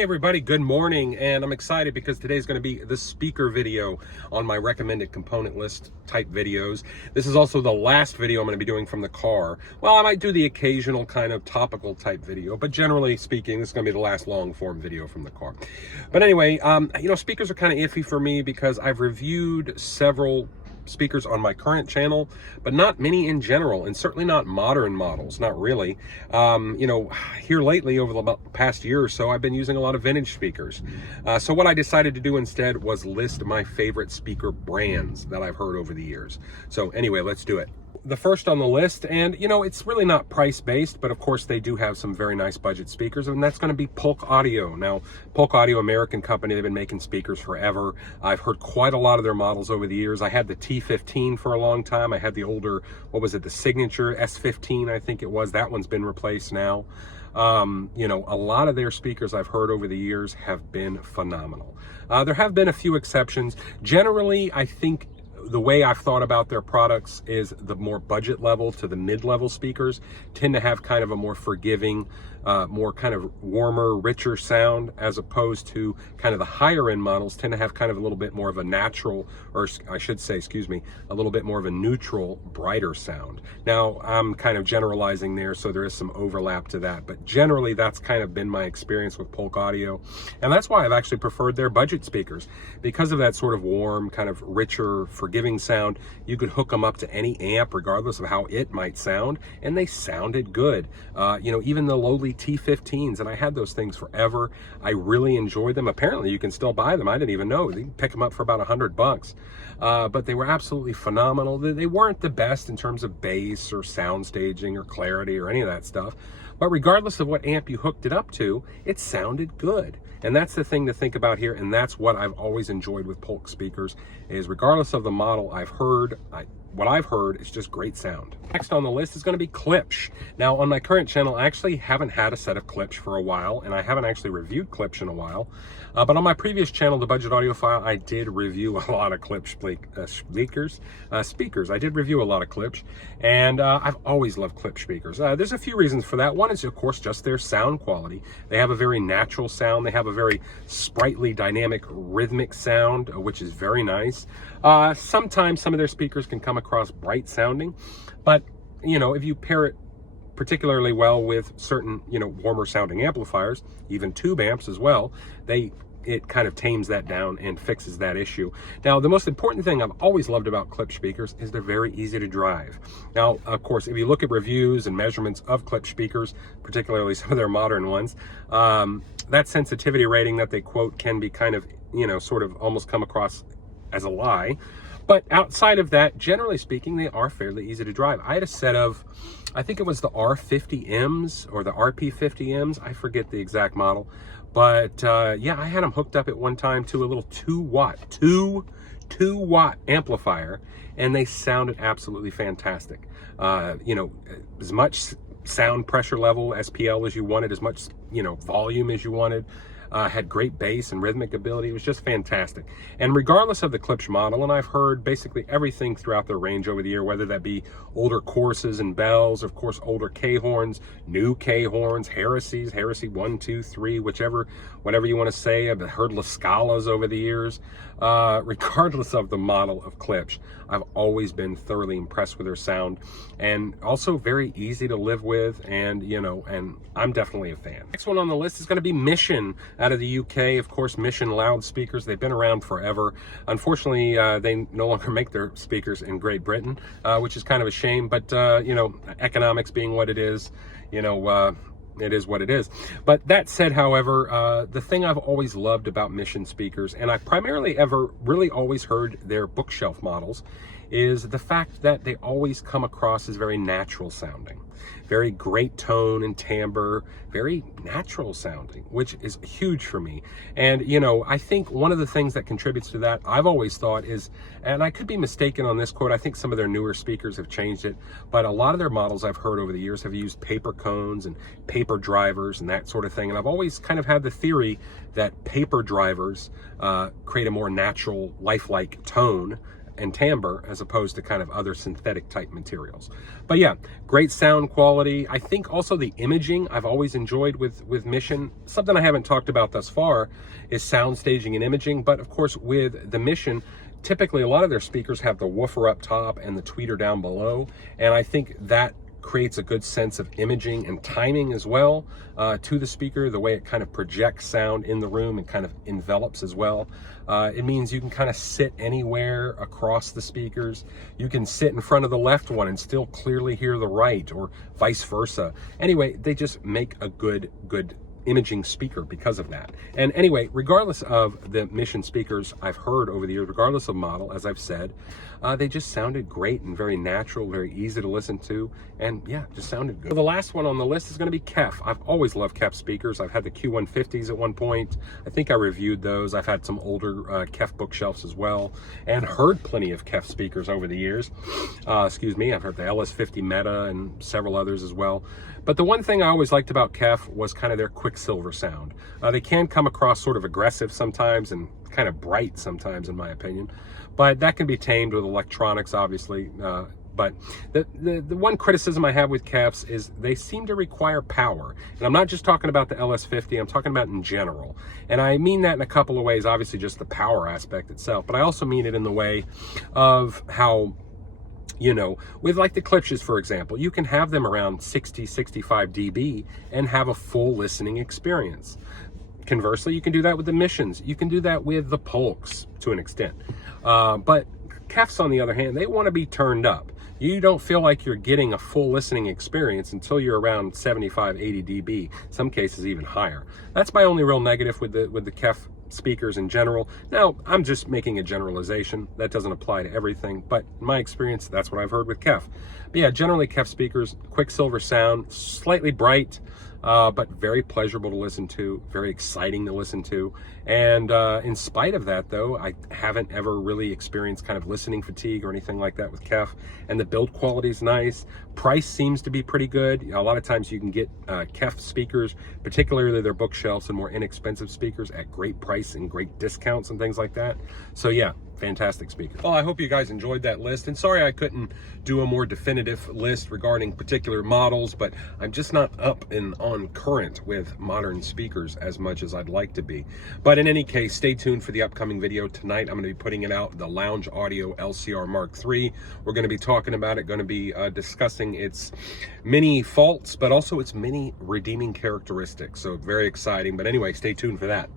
Hey everybody, good morning, and I'm excited because today's going to be the speaker video on my recommended component list type videos. This is also the last video I'm going to be doing from the car. Well, I might do the occasional kind of topical type video, but generally speaking, this is going to be the last long form video from the car. But anyway, speakers are kind of iffy for me because I've reviewed several speakers on my current channel, but not many in general, and certainly not modern models, not really. Here lately, over the past year or so, I've been using a lot of vintage speakers. So what I decided to do instead was list my favorite speaker brands that I've heard over the years. So anyway, let's do it. The first on the list, and it's really not price based, but of course they do have some very nice budget speakers, and that's going to be Polk Audio. Now, Polk Audio, American company, they've been making speakers forever. I've heard quite a lot of their models over the years. I had the T15 for a long time. I had the older, the Signature S15, I think it was. That one's been replaced now. A lot of their speakers I've heard over the years have been phenomenal. There have been a few exceptions. Generally, I think the way I've thought about their products is the more budget level to the mid-level speakers tend to have kind of a more forgiving, more kind of warmer, richer sound, as opposed to kind of the higher end models tend to have kind of a little bit more of a natural, or I should say, a little bit more of a neutral, brighter sound. Now, I'm kind of generalizing there, so there is some overlap to that, but generally that's kind of been my experience with Polk Audio, and that's why I've actually preferred their budget speakers, because of that sort of warm, kind of richer, forgiving sound. You could hook them up to any amp regardless of how it might sound, and they sounded good. Even the lowly T15s, and I had those things forever. I really enjoyed them. Apparently you can still buy them. I didn't even know. You can pick them up for about $100. But they were absolutely phenomenal. They weren't the best in terms of bass or sound staging or clarity or any of that stuff, but regardless of what amp you hooked it up to, it sounded good. And that's the thing to think about here, and that's what I've always enjoyed with Polk speakers, is regardless of the model what I've heard is just great sound. Next on the list is going to be Klipsch. Now, on my current channel, I actually haven't had a set of Klipsch for a while, and I haven't actually reviewed Klipsch in a while. But on my previous channel, The Budget Audiophile, I did review a lot of Klipsch speakers. I did review a lot of Klipsch, and I've always loved Klipsch speakers. There's a few reasons for that. One is, of course, just their sound quality. They have a very natural sound. They have a very sprightly, dynamic, rhythmic sound, which is very nice. Sometimes some of their speakers can come across bright sounding, but if you pair it particularly well with certain warmer sounding amplifiers, even tube amps as well, it kind of tames that down and fixes that issue. Now, the most important thing I've always loved about Klipsch speakers is they're very easy to drive. Now, of course, if you look at reviews and measurements of Klipsch speakers, particularly some of their modern ones, that sensitivity rating that they quote can be kind of sort of almost come across as a lie. But outside of that, generally speaking, they are fairly easy to drive. I had a set of, I think it was the R50Ms or the RP50Ms. I forget the exact model. But yeah, I had them hooked up at one time to a little 2-watt amplifier, and they sounded absolutely fantastic. As much sound pressure level, SPL, as you wanted, as much, volume as you wanted. Had great bass and rhythmic ability. It was just fantastic. And regardless of the Klipsch model, and I've heard basically everything throughout their range over the year, whether that be older choruses and bells, of course, older K-horns, new K-horns, Heresy 1, 2, 3, whatever you want to say. I've heard La Scalas over the years. Regardless of the model of Klipsch, I've always been thoroughly impressed with their sound, and also very easy to live with, and and I'm definitely a fan. Next one on the list is going to be Mission out of the UK. Of course, Mission loudspeakers. They've been around forever. Unfortunately, they no longer make their speakers in Great Britain, which is kind of a shame, but economics being what it is, it is what it is. But that said, however, the thing I've always loved about Mission speakers, and I primarily really always heard their bookshelf models, is the fact that they always come across as very natural sounding. Very great tone and timbre, very natural sounding, which is huge for me. And, I think one of the things that contributes to that, I've always thought is, and I could be mistaken on this quote, I think some of their newer speakers have changed it, but a lot of their models I've heard over the years have used paper cones and paper drivers and that sort of thing. And I've always kind of had the theory that paper drivers create a more natural, lifelike tone and timbre as opposed to kind of other synthetic type materials. But yeah, great sound quality. I think also the imaging I've always enjoyed with Mission. Something I haven't talked about thus far is sound staging and imaging, but of course with the Mission, typically a lot of their speakers have the woofer up top and the tweeter down below, and I think that creates a good sense of imaging and timing as well to the speaker, the way it kind of projects sound in the room and kind of envelops as well. It means you can kind of sit anywhere across the speakers. You can sit in front of the left one and still clearly hear the right, or vice versa. Anyway, they just make a good imaging speaker because of that. And anyway, regardless of the Mission speakers I've heard over the years, regardless of model, as I've said, they just sounded great and very natural, very easy to listen to, and yeah, just sounded good. So the last one on the list is going to be Kef. I've always loved Kef speakers. I've had the Q150s at one point. I think I reviewed those. I've had some older Kef bookshelves as well, and heard plenty of Kef speakers over the years. Excuse me, I've heard the LS50 Meta and several others as well. But the one thing I always liked about Kef was kind of their quicksilver sound. They can come across sort of aggressive sometimes and kind of bright sometimes, in my opinion, but that can be tamed with electronics, obviously. But the one criticism I have with Kefs is they seem to require power. And I'm not just talking about the LS50, I'm talking about in general. And I mean that in a couple of ways, obviously just the power aspect itself, but I also mean it in the way of how, you know, with like the Klipsches, for example, you can have them around 60, 65 dB and have a full listening experience. Conversely, you can do that with the Missions. You can do that with the Polks to an extent. But Kefs, on the other hand, they want to be turned up. You don't feel like you're getting a full listening experience until you're around 75, 80 dB, some cases even higher. That's my only real negative with the Kef speakers in general. Now, I'm just making a generalization. That doesn't apply to everything, but in my experience, that's what I've heard with Kef. But yeah, generally Kef speakers, quicksilver sound, slightly bright, but very pleasurable to listen to, very exciting to listen to. And in spite of that, though, I haven't ever really experienced kind of listening fatigue or anything like that with Kef. And the build quality is nice. Price seems to be pretty good. A lot of times you can get Kef speakers, particularly their bookshelves and more inexpensive speakers, at great price and great discounts and things like that. So yeah, fantastic speaker. Well, I hope you guys enjoyed that list, and sorry I couldn't do a more definitive list regarding particular models, but I'm just not up and on current with modern speakers as much as I'd like to be. But in any case, stay tuned for the upcoming video. Tonight I'm going to be putting it out, the Lounge Audio LCR Mark III. We're going to be talking about it, going to be discussing its many faults, but also its many redeeming characteristics. So very exciting. But anyway, stay tuned for that.